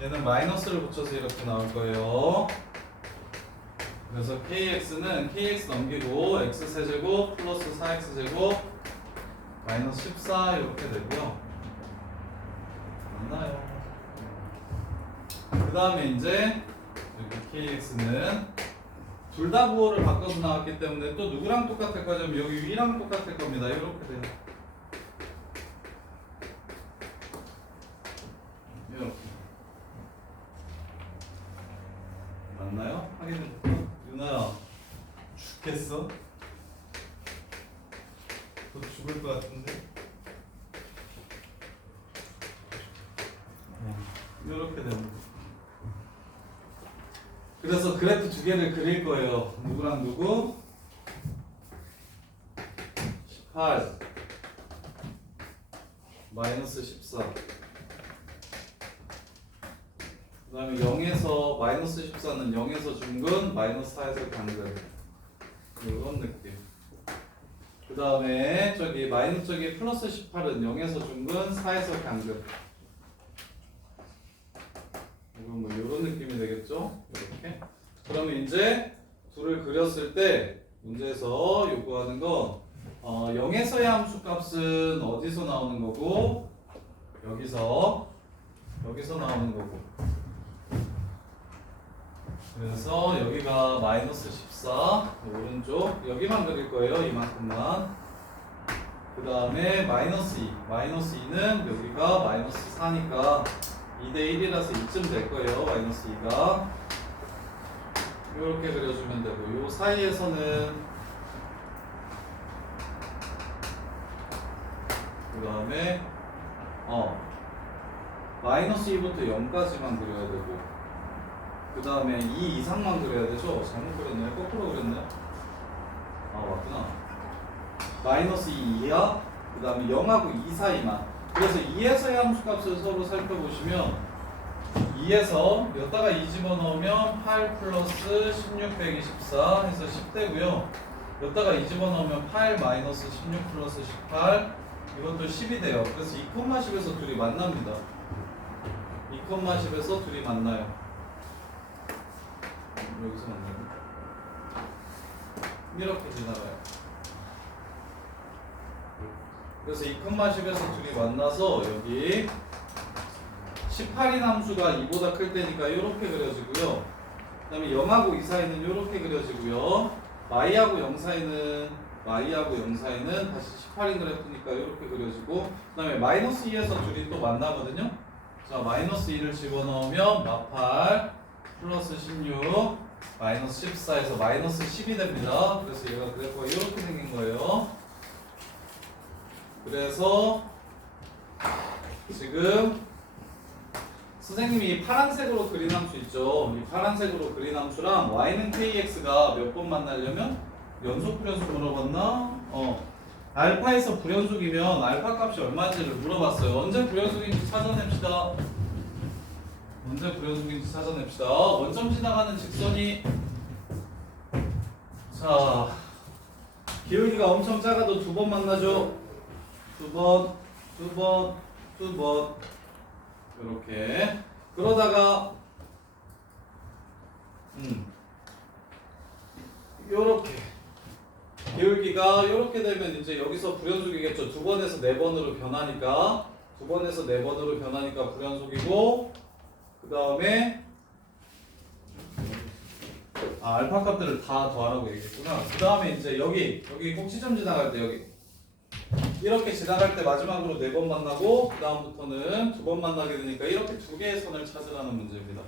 얘는 마이너스를 붙여서 이렇게 나올 거예요. 그래서 kx는 kx 넘기고 x세제곱 플러스 4x제곱 마이너스 14 이렇게 되고요. 맞나요? 그 다음에 이제 여기 kx는 둘 다 부호를 바꿔서 나왔기 때문에 또 누구랑 똑같을 거냐면 여기 위랑 똑같을 겁니다. 이렇게 돼요. 이렇게. 맞나요? 확인해볼까? 유나야 죽겠어? 너 죽을 것 같은데? 이렇게 됩니다. 그래서 그래프 두 개를 그릴 거예요. 누구랑 누구? 18 마이너스 14 그 다음에 0에서 마이너스 14는 0에서 중근 마이너스 4에서 간근 이런 느낌. 그 다음에 저기 마이너스 저기 플러스 18은 0에서 중근 4에서 간근 이건 뭐 이런 느낌이 되겠죠? 이렇게. 그러면 이제 둘을 그렸을 때 문제에서 요구하는 건 0에서의 함수 값은 어디서 나오는 거고 여기서 나오는 거고. 그래서 여기가 마이너스 14 오른쪽 여기만 그릴 거예요. 이만큼만. 그 다음에 마이너스 2 마이너스 2는 여기가 마이너스 4니까 2대 1이라서 2쯤 될 거예요. 마이너스 2가 이렇게 그려주면 되고 요 사이에서는 그 다음에 마이너스 2부터 0까지만 그려야 되고 그 다음에 2 이상만 그려야 되죠? 잘못 그렸나요? 거꾸로 그렸나요? 아 맞구나. 마이너스 2 이하 그 다음에 0하고 2 사이만. 그래서 2에서의 함수값을 서로 살펴보시면 2에서 여기다가 2 집어넣으면 8 플러스 16 빼기 14 해서 10되고요. 여기다가 2 집어넣으면 8 마이너스 16 플러스 18 이것도 10이 돼요. 그래서 2,10에서 둘이 만납니다. 2,10에서 둘이 만나요. 여기서 만나요. 이렇게 지나가요. 그래서 2,10에서 둘이 만나서 여기 18인 함수가 2보다 클 때니까 이렇게 그려지고요. 그 다음에 0하고 2 사이는 이렇게 그려지고요. y하고 0 사이는 다시 18인 그래프니까 이렇게 그려지고 그 다음에 마이너스 2에서 둘이 또 만나거든요. 자 마이너스 2를 집어넣으면 마팔 플러스 16 마이너스 14에서 마이너스 10이 됩니다. 그래서 얘가 그래프가 이렇게 생긴 거예요. 그래서 지금 선생님이 파란색으로 그린 함수 있죠. 이 파란색으로 그린 함수랑 y는 kx가 몇 번 만나려면 연속 불연속 물어봤나? 알파에서 불연속이면 알파 값이 얼마인지를 물어봤어요. 언제 불연속인지 찾아냅시다. 원점 지나가는 직선이 자 기울기가 엄청 작아도 두 번 만나죠. 두 번 이렇게 그러다가 요렇게 기울기가 여기가 이렇게 되면 이제 여기서 불연속이겠죠. 2번에서 4번으로 변하니까 2번에서 4번으로 변하니까 불연속이고 그 다음에 알파 값들을 다 더하라고 얘기했구나. 그 다음에 이제 여기 꼭지점 지나갈 때 여기 이렇게 지나갈 때 마지막으로 4번 만나고 그 다음부터는 2번 만나게 되니까 이렇게 2개의 선을 찾으라는 문제입니다.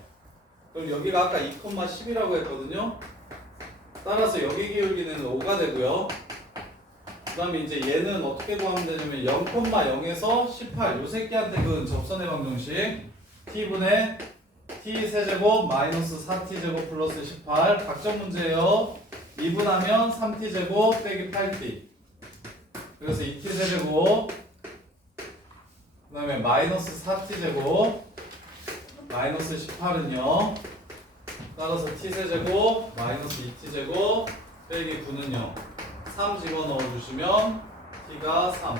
그럼 여기가 아까 2,10이라고 했거든요. 따라서 여기 기울기는 5가 되고요. 그 다음에 이제 얘는 어떻게 구하면 되냐면 0,0에서 18 요 새끼한테 그은 접선의 방정식 t분의 t 세제곱 마이너스 4t 제곱 플러스 18 각점 문제예요. 2분하면 3t 제곱 빼기 8t 그래서 2t 세제곱 그 다음에 마이너스 4t 제곱 마이너스 18은요 따라서 t 세제곱 마이너스 2t 제곱 빼기 9는요 3 집어넣어 주시면 t가 3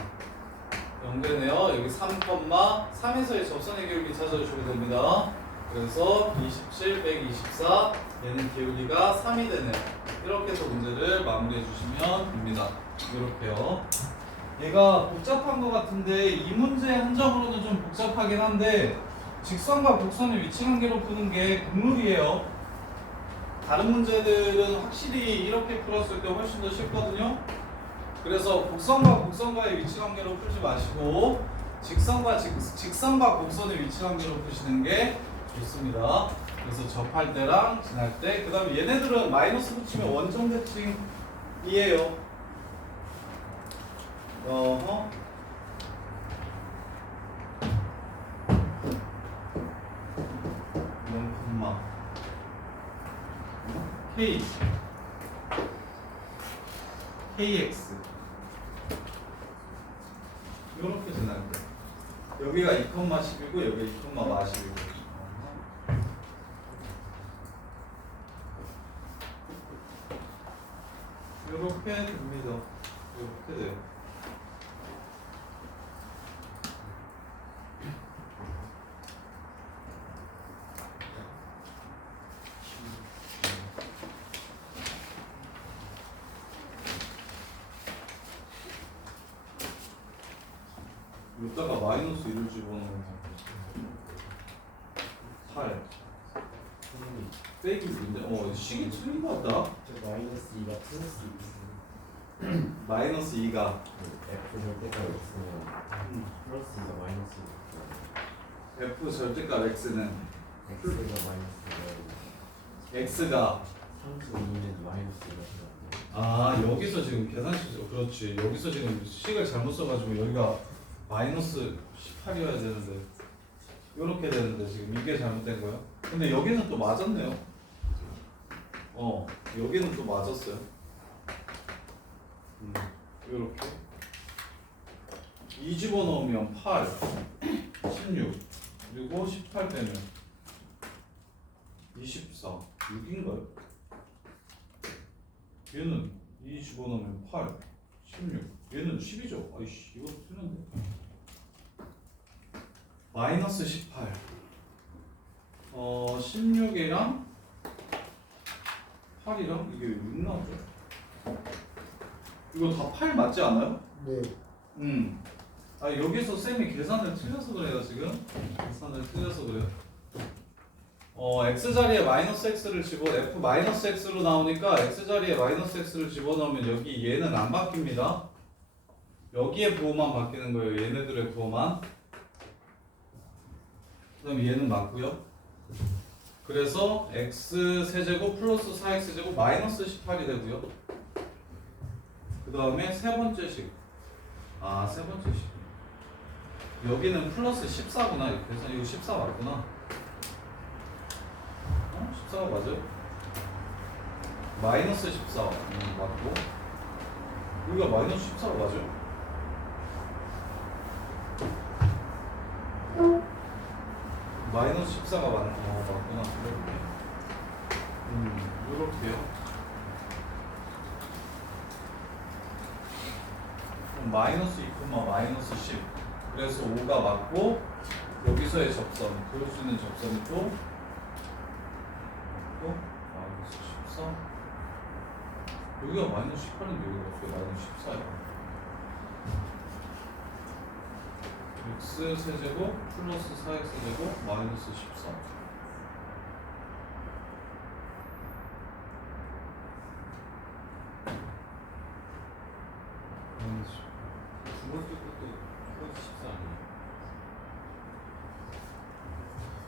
연결되네요. 여기 3,3에서의 접선의 기울기 찾아주시면 됩니다. 그래서 27 빼기 24 얘는 기울기가 3이 되네요. 이렇게 해서 문제를 마무리해 주시면 됩니다. 이렇게요. 얘가 복잡한 것 같은데 이 문제 한 점으로는 좀 복잡하긴 한데 직선과 곡선의 위치 관계로 푸는 게 국룰이에요. 다른 문제들은 확실히 이렇게 풀었을 때 훨씬 더 쉽거든요. 그래서 곡선과의 위치 관계로 풀지 마시고 직선과 곡선의 위치 관계로 푸시는 게 좋습니다. 그래서 접할 때랑 지날 때, 그 다음에 얘네들은 마이너스 붙이면 원점 대칭이에요. K KX 이렇게 지날 때 여기가 2,10이고 여기가 2,10이고 이렇게 됩니다. 이렇게 돼요. 여기다가 마이너스 1을 집어넣으면 8 빼기 2인데 식이 틀린 것 같다. 저 마이너스 2가 플러스 2 마이너스 2가 F 절대가 있으면 플러스 2가 마이너스 2 F 절대값 X는 X가 마이너스 2가 X가 3수 2는 마이너스 2가 들어가요. 여기서 지금 계산식이죠. 그렇지. 여기서 지금 식을 잘못 써가지고 여기가 마이너스 18이어야 되는데 이렇게 되는데 지금 이게 잘못된 거예요. 근데 여기는 또 맞았네요. 여기는 또 맞았어요. 이렇게 2 집어넣으면 8 16 그리고 18 빼면 24 6인가요? 얘는 2 집어넣으면 8 16 얘는 10이죠. 아이씨 이거 틀렸네. 마이너스 18 16이랑 8이랑 이게 6 나오죠. 이거 다 8 맞지 않아요? 네. 여기서 쌤이 계산을 틀려서 그래요 지금. 계산을 틀려서 그래요. x 자리에 마이너스 x를 F 마이너스 x로 나오니까 x 자리에 마이너스 x를 집어넣으면 여기 얘는 안 바뀝니다. 여기에 부호만 바뀌는 거예요. 얘네들의 부호만. 그 다음에 얘는 맞고요. 그래서 x 세제곱 플러스 4x 제곱 마이너스 18이 되고요. 그 다음에 세 번째 식. 세 번째 식. 여기는 플러스 14구나. 그래서 이거 14 맞구나. 14가 맞아요? 마이너스 14 맞고 여기가 마이너스 14가 맞아요? 마이너스 14가 맞구나. 이렇게요. 그럼 마이너스 2, 마이너스 10 그래서 5가 맞고 여기서의 접선 그럴 수 있는 접선이 또 마이너스 14 여기가 마이너스 18인데 여기가 어떻게 마이너스 14야? x 세제곱 플러스 4x 제곱 마이너스 14. 두 번째 것도 플러스 14 아니에요?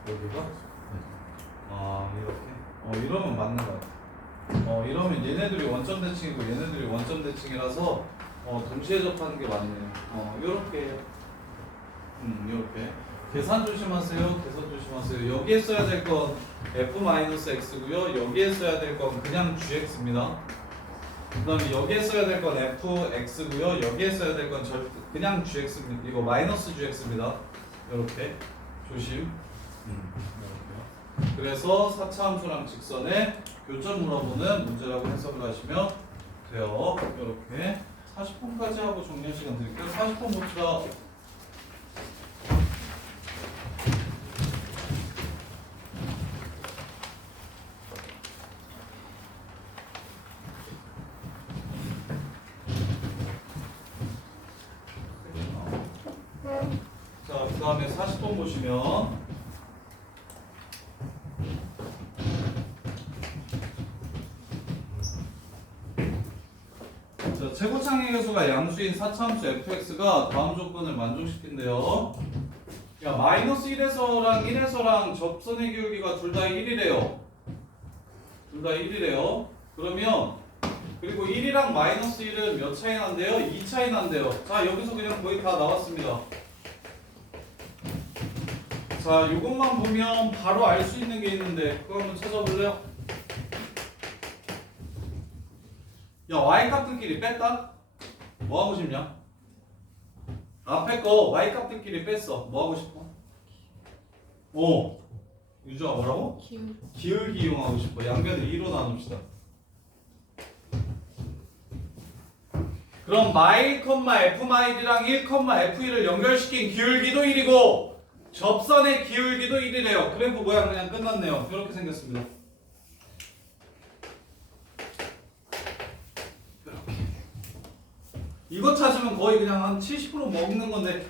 여기가? 아 이렇게? 이러면 맞는 것 같아. 이러면 얘네들이 원점 대칭이고 얘네들이 원점 대칭이라서 동시에 접하는 게 맞네요. 요렇게 요렇게 계산 조심하세요. 계산 조심하세요. 여기에 써야 될 건 f-x고요. 여기에 써야 될 건 그냥 gx입니다. 그 다음에 여기에 써야 될 건 fx고요. 여기에 써야 될 건 그냥 gx입니다. 이거 마이너스 gx입니다. 요렇게 조심. 이렇게요. 그래서 4차 함수랑 직선의 교점 물어보는 문제라고 해석을 하시면 돼요. 이렇게 40분까지 하고 정리할 시간 드릴게요. 40분 봅시다. 자, 그 다음에 40번 보시면 자, 최고창의 계수가 양수인 4차함수 fx가 다음 조건을 만족시킨대요. 야, 마이너스 1에서랑 1에서랑 접선의 기울기가 둘 다 1이래요. 둘 다 1이래요. 그러면 그리고 1이랑 마이너스 1은 몇 차이 난대요? 2 차이 난대요. 자, 여기서 그냥 거의 다 나왔습니다. 자, 이것만 보면 바로 알 수 있는 게 있는데 그거 한번 찾아볼래요? 야, y 값들끼리 뺐다? 뭐 하고 싶냐? 앞에 거 y 값들끼리 뺐어. 뭐 하고 싶어? 유주아 뭐라고? 기울기 이용하고 싶어. 양변을 2로 나눕시다. 그럼 마일, f마일이랑 1, f1을 연결시킨 기울기도 1이고 접선의 기울기도 1이래요. 그래프 모양 그냥 끝났네요. 이렇게 생겼습니다. 이렇게. 이거 찾으면 거의 그냥 한 70% 먹는 건데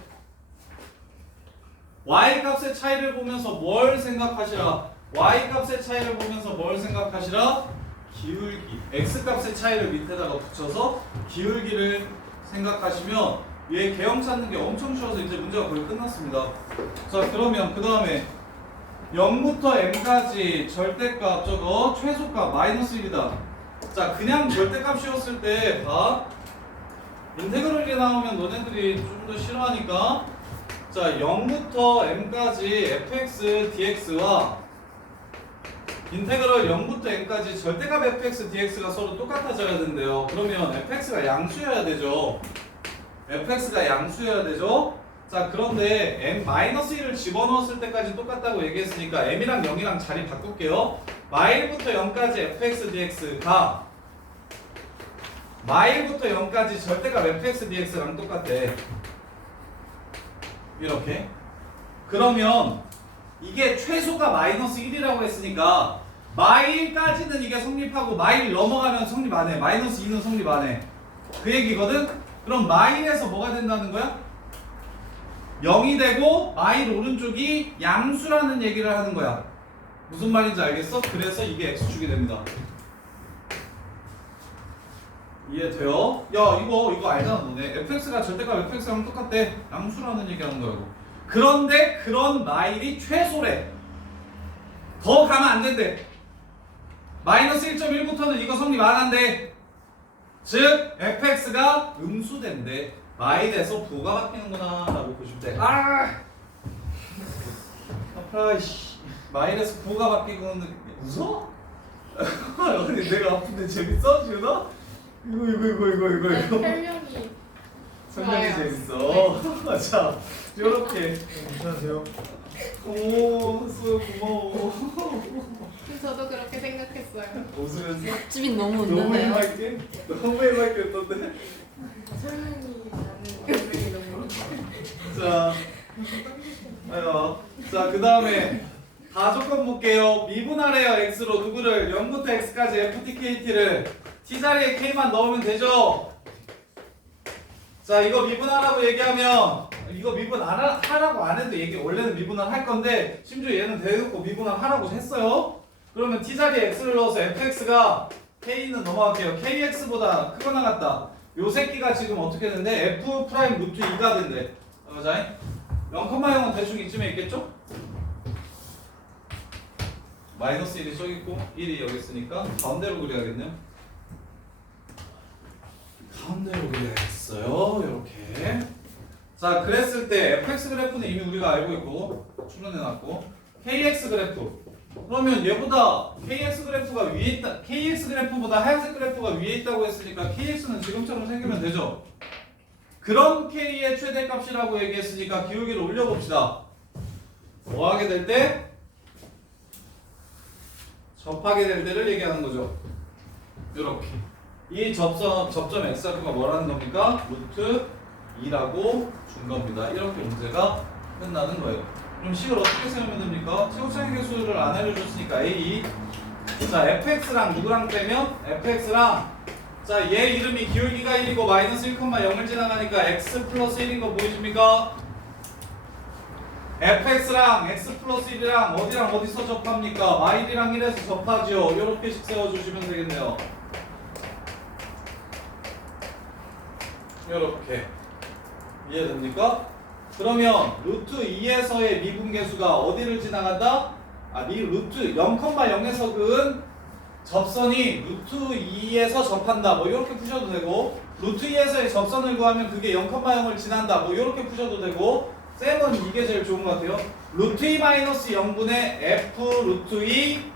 y 값의 차이를 보면서 뭘 생각하시라? y 값의 차이를 보면서 뭘 생각하시라? 기울기. x 값의 차이를 밑에다가 붙여서 기울기를 생각하시면 얘 개형 찾는 게 엄청 쉬워서 이제 문제가 거의 끝났습니다. 자, 그러면 그 다음에 0부터 m까지 절대값 저거 최소값 마이너스 1이다. 자, 그냥 절대값이었을 때 봐. 인테그럴이 나오면 너네들이 좀 더 싫어하니까 자, 0부터 m까지 fx dx와 인테그럴 0부터 n까지 절대값 fx dx가 서로 똑같아져야 된대요. 그러면 fx가 양수여야 되죠. fx가 양수여야 되죠. 자, 그런데 m-1을 집어넣었을 때까지 똑같다고 얘기했으니까 m이랑 0이랑 자리 바꿀게요. 마일부터 0까지 fx dx가 마일부터 0까지 절대값 fx dx랑 똑같대. 이렇게. 그러면 이게 최소가 마이너스 1이라고 했으니까 마일까지는 이게 성립하고 마일 넘어가면 성립 안 해. 마이너스 2는 성립 안 해. 그 얘기거든? 그럼 마일에서 뭐가 된다는 거야? 0이 되고 마일 오른쪽이 양수라는 얘기를 하는 거야. 무슨 말인지 알겠어? 그래서 이게 x축이 됩니다. 이해돼요? 야, 이거 알잖아 너네. fx가 절대값 fx랑 똑같대. 양수라는 얘기하는 거라고. 그런데 그런 마일이 최소래. 더 가면 안 된대. 마이너스 1.1부터는 이거 성립 안 한대. 즉 fx가 음수된대. 마일에서 부호가 바뀌는구나 라고 보시면 돼. 아파. 마일에서 부호가 바뀌고 웃어? 아니 내가 아픈데 재밌어? 지훈아? 이거 설명이 설명이 좋아요. 재밌어. 자, 요렇게. 괜찮으세요? 오, 수 고마워. 저도 그렇게 생각했어요. 웃으면서 집이 너무 너무 웃는데요. 해맑게? 너무 해맑게 했던데? 설명이 나는 설명이 너무 자, 자, 그 다음에 다 조건 볼게요. 미분하래요. x로 누구를 0부터 x까지 ftkt를 t자리에 k만 넣으면 되죠. 자, 이거 미분하라고 얘기하면 이거 미분 하라고 안 해도 원래는 미분을 할 건데 심지어 얘는 대놓고 미분을 하라고 했어요. 그러면 t자리에 x를 넣어서 fx가 k는 넘어갈게요. kx보다 크거나 같다. 요 새끼가 지금 어떻게 되는데 f 프라임 루트 2가 된대. 자, 0,0은 대충 이쯤에 있겠죠? 마이너스 1이 저기 있고 1이 여기 있으니까 가운데로 그려야겠네요. 가운데로 그려야겠어요. 이렇게. 자, 그랬을 때 fx 그래프는 이미 우리가 알고 있고 추론해놨고 kx 그래프. 그러면 얘보다 kx 그래프가 위에 있다. kx 그래프보다 하얀색 그래프가 위에 있다고 했으니까 kx는 지금처럼 생기면 되죠. 그런 k의 최대값이라고 얘기했으니까 기울기를 올려봅시다. 뭐 하게 될 때? 접하게 될 때를 얘기하는 거죠. 이렇게. 이 접점 x좌표가 뭐라는 겁니까? 루트 2라고 준 겁니다. 이렇게 문제가 끝나는 거예요. 그럼 식을 어떻게 세우면 됩니까? 최고차의 개수를 안 알려줬으니까 a. 자, fx랑 누구랑 빼면? fx랑 자, 얘 이름이 기울기가 1이고 마이너스 1,0을 지나가니까 x 플러스 1인 거 보이십니까? fx랑 x 플러스 1이랑 어디랑 어디서 접합니까? 마일이랑 1에서 접하죠. 요렇게씩 세워주시면 되겠네요. 요렇게. 이해됩니까? 그러면 루트 2에서의 미분계수가 어디를 지나간다? 루트 0,0에서 그은 접선이 루트 2에서 접한다. 뭐 이렇게 푸셔도 되고 루트 2에서의 접선을 구하면 그게 0,0을 지난다. 뭐 이렇게 푸셔도 되고 쌤은 이게 제일 좋은 것 같아요. 루트 2 마이너스 0분의 f 루트 2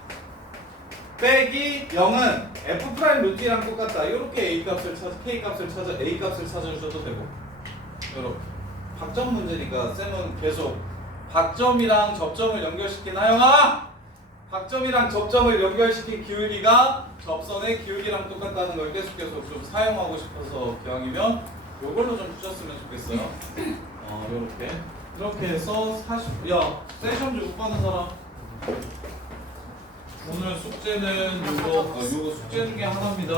빼기 0은 f 프라임 루트 2랑 똑같다. 이렇게 a 값을 찾아 k 값을 찾아 a 값을 찾아주셔도 되고 이렇게 박점 문제니까 쌤은 계속 박점이랑 접점을 연결시킨 하영아 박점이랑 접점을 연결시킨 기울기가 접선의 기울기랑 똑같다는 걸 계속 좀 사용하고 싶어서 기왕이면 요걸로 좀 푸셨으면 좋겠어요. 이렇게 해서 40. 야, 세션 못 받는 사람. 오늘 숙제는 요거 숙제 중에 하나입니다.